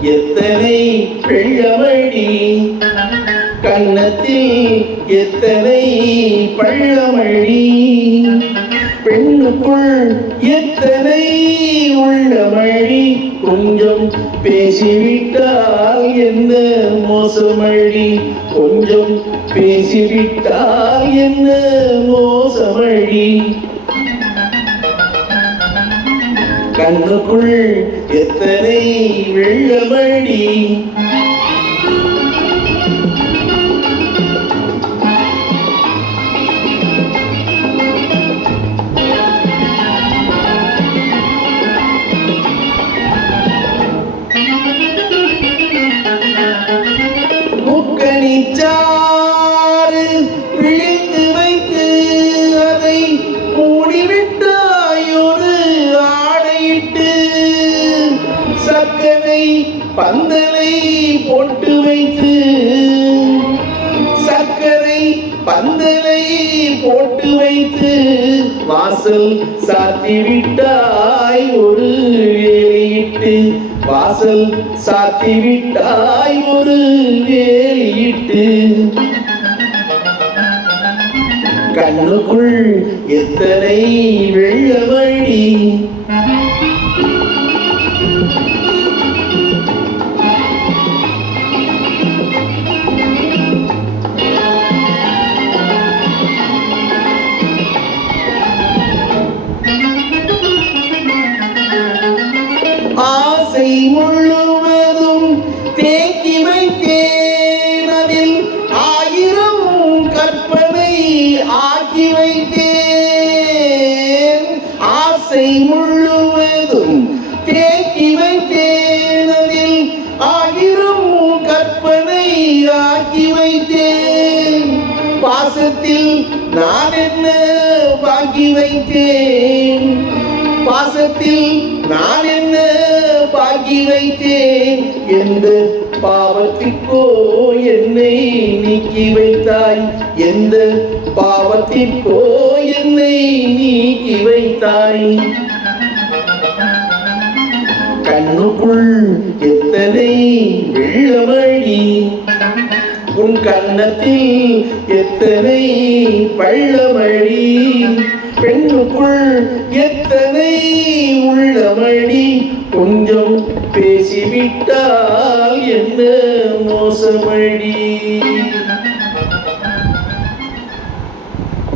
எத்தனை வெள்ளமடி கன்னத்தில் எத்தனை பள்ளமழி பெண்ணுக்குள் எத்தனை உள்ளமழி கொஞ்சம் பேசிவிட்டால் என்ன மோசமழி கொஞ்சம் பேசிவிட்டால் என்ன மோசமழி கண்ணுக்குள் எத்தனை வெள்ளமடி? முக்கணிச்சாறு சக்கரை பந்தலை போட்டு வைத்து சக்கரை பந்தலை போட்டு வைத்து வாசல் சாத்தி விட்டாய் ஒரு வேலியிட்டு வாசல் சாத்தி விட்டாய் ஒரு வேலியிட்டு. கண்ணுக்குள் எத்தனை வெள்ளமடி ஆசை முழுவதும் தேக்கி வைத்தேன் அதில் ஆயிரம் கற்பனை ஆக்கி வைத்தேன். பாசத்தில் நான் என்ன பாக்கி வைத்தேன்? பாசத்தில் நான் என்ன பாக்கி வைத்தேன்? என்று பாவத்திற்கோ என்னை நீக்கி வைத்தாய்? எந்த பாவத்திற்கோ என்னை நீக்கி வைத்தாய்? கண்ணுக்குள் எத்தனை வெள்ளமழி? உன் கன்னத்தில் எத்தனை பள்ளமழி? பெண்ணுக்குள் எத்தனை உள்ளமழி கொஞ்சம் பேசிவிட்டால் என்ன மோசமடி?